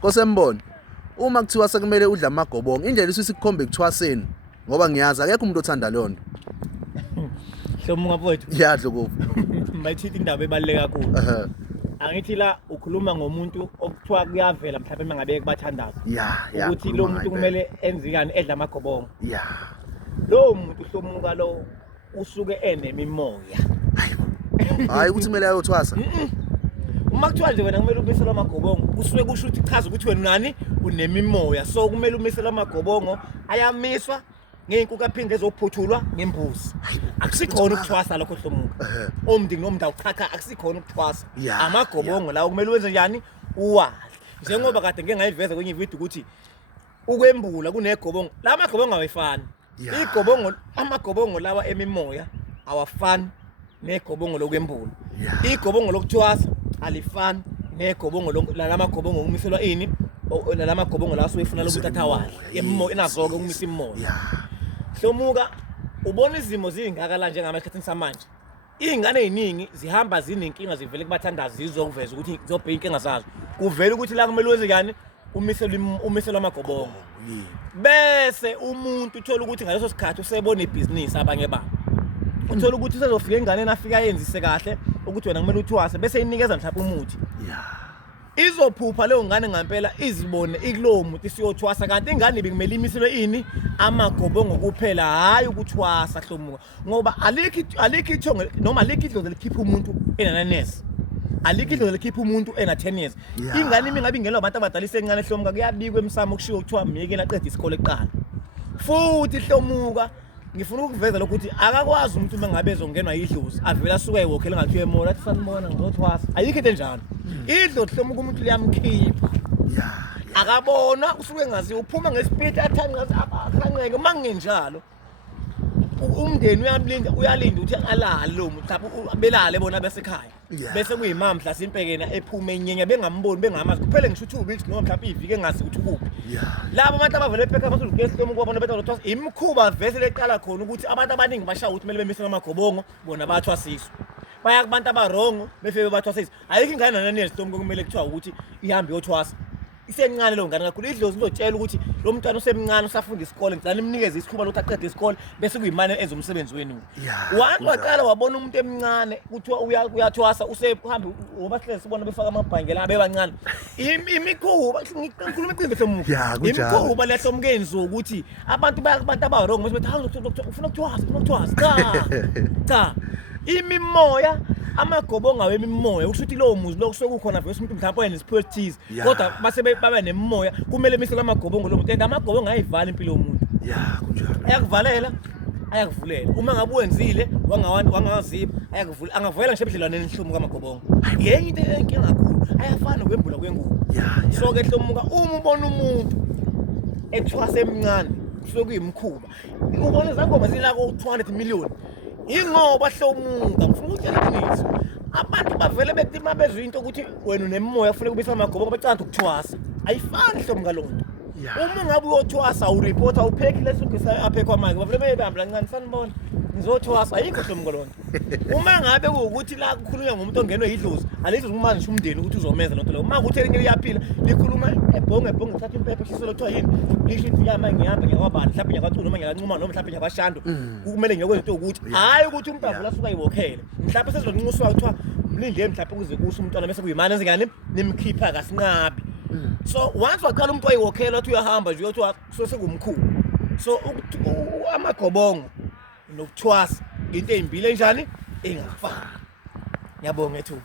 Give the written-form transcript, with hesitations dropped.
Kosembona, uma kuthiwa sekumele udle amagobongo, indlela isikukhombe ekuthwaseni ngoba ngiyazi akekho umuntu othanda leyo nto. Hlomunga mfowethu. Yadlo kubo. Mayithithi indaba ebaluleke kakhulu. Angithi la ukhuluma ngomuntu okuthiwa kuyavela mhlawumbe mangabe kubathandaza. Ukuthi lo muntu kumele enzikani edla amagobongo. Lo muntu Hlomunga lo usuke enemimoya. Hayi ukuthi kumele ayothwasa. Uma kuthiwa nje wena kumele umisele amagobongo, kusuke kusho ukuthi chaza ukuthi wena nani unemimoya. So kumele umisele amagobongo, ayamiswa ngeenkuku aphinde ezophuthulwa ngembuzi. Akusikhona ukuthwasa lokho Hlomunga. Omndini nomndawo cha akusikhona ukuthwasa. Amagobongo lawo kumele wenze njani? Uwadle. Njengoba kade ngeke ngayiveza kwenye video ukuthi ukwembula kunegobongo. La magobongo awayifani. Igobongo amagobongo lawa emimoya awafani negobongo lokwembula. Igobongo lokuthwasa alifani negobongo lamagobongo ukumiselwa ini lamagobongo la soyifuna lokuthatha wadle emimoya inazoke ukumisa imimoya. Hlomuka ubona izimo zingaka la njengamakhathini samanje. Izingane eziningi zihamba zinenkinga zivele kubathandazi zizokuveza ukuthi zobheka inkinga zazo. Kuvela ukuthi la kumele wenze yani umisela amagobongo. Bese umuntu uthola ukuthi ngaleso sikhathi usebona ibhizinisi abanye babo. Uthola ukuthi usezofika enganeni afika yenzise kahle ukuthi wena kumele uthwase bese inikeza mhlawumbe umuthi. Izophupha leyo ngane ngempela izibone ikulowo muntu isiyothwasa kanti ingane bekumele imiselwe ini amagobongo kuphela hayi ukuthwasa Hlomuka ngoba alikho ithongo noma alikho idlozi likhipha umuntu enananesi. Alikho idlozi likhipha umuntu ena 10 years. Ingane mingabe ingelwa abantu abadala isencane Hlomuka kuyabikwa emsamo kushiwo kuthiwa miyekela aqeda isikole eqala. Futhi Hlomuka ngifuna ukuveza lokuthi akakwazi umuntu mangabe ezongenwa idlozi avela asuka ewokhela ngathi emola athi sanibona ngizothwasa ayikho into enjalo. Idlozi Hlomuka umuntu liyamkhipha. Akabona usuke ngazi uphuma ngespeed athani ngazi akhanqeke mangenjalo. Umndeni uyalinda ukuthi alale lo muntu mhlawumbe belale bona besekhaya. Bese kuyimama mhla simpekena ephuma enyenya bengamboni bengamazi kuphele ngisho ukuthi ubithi noma mhlawumbe ivike engazi ukuthi ukuphi. Labo abantu abavele epheka bathi uGeslomo kwabona bethu lothwasa imkhuba vese leqala khona ukuthi abantu abaningi bashaya ukuthi kumele bemisele amagobongo bona bathwasiswe. Baya kubantu abarongo befike bathwasiswe. Ayikho ingane nanesi Hlomuka kumele kuthiwa ukuthi ihambe yothwasa. Isencane lo ngane kakhulu idlozi lizotshela ukuthi lo mntwana usemncane usafunda isikole ngicela nimnikeze isikhuba lokuthi aqede isikole bese kuyimane ezomsebenzi wenu. Waqala wabona umuntu emncane kuthiwa uyathwasa usehamba obahlezi sibona befaka amabhangela abebancane. Imikhuba ngikhuluma iqiniso Hlomuka. Imikhuba le Hlomuka enziwa ukuthi abantu abarongo bese bethi hawu ufuna ukuthwasa cha imimoya amagobongo awemimoya usho ukuthi lowo muzi lo kusokukhona vese umuntu mhlawumbe oyenesipho thize kodwa base babe nemimoya kumele misele amagobongo lo muntu and amagobongo ayivala impilo yomuntu kunjalo ayakuvalela ayakuvulela uma ngabe wenzile wangazipha ayakuvula angavela ngisho ebudlelwaneni Hlomuka amagobongo yenye into enkinga kakhulu ayafana kwembula kwengubo so ke Hlomuka uma ubona umuntu ethwasa emncane sokuyimkhuba ubona zangoma zilako 200 million ingoba Hlomuka ngifuna ukutshela iqiniso abantu bavele bethi mabezwe into ukuthi wena unemimoya kufanele kubisa amagobongo bacanda ukuthwasa ayifani Hlomuka lo nto. Uma ngabe uyothwasa ureporter upheki lesugisa aphekwa manje bavele beyibamba kancane sanibona ngizothwasa ayikho Hlomuka lo nto. Uma ngabe ukuthi la kukhulunywa ngomuntu ongenwe idlozi alizo kumanje nje umndeni ukuthi uzomeza lo nto lo uma ukuthi elinye liyaphila likhuluma ebhonge uthatha impepho hliselo kuthiwa yini lisho ukuthi yama ngiyapha ngiyakwabani mhlawumbe ngiyakwancuma noma ngiyancuma noma mhlawumbe ngiyabashando kumele ngiyokwenza into ukuthi hayi ukuthi umuntu avula asuka ayiwokhele mhlawumbe sezonquswa kuthiwa mlinde mhlawumbe kuze kusa umntwana bese kuyimani enzekani nimkhipha kasinqabi. So once waqala umuntu ayiwokhela wathi uyahamba nje uyothi sekumkhulu so amagobongo nokuthwasa into ezimbili enjani engafani. Ngiyabonga ethu.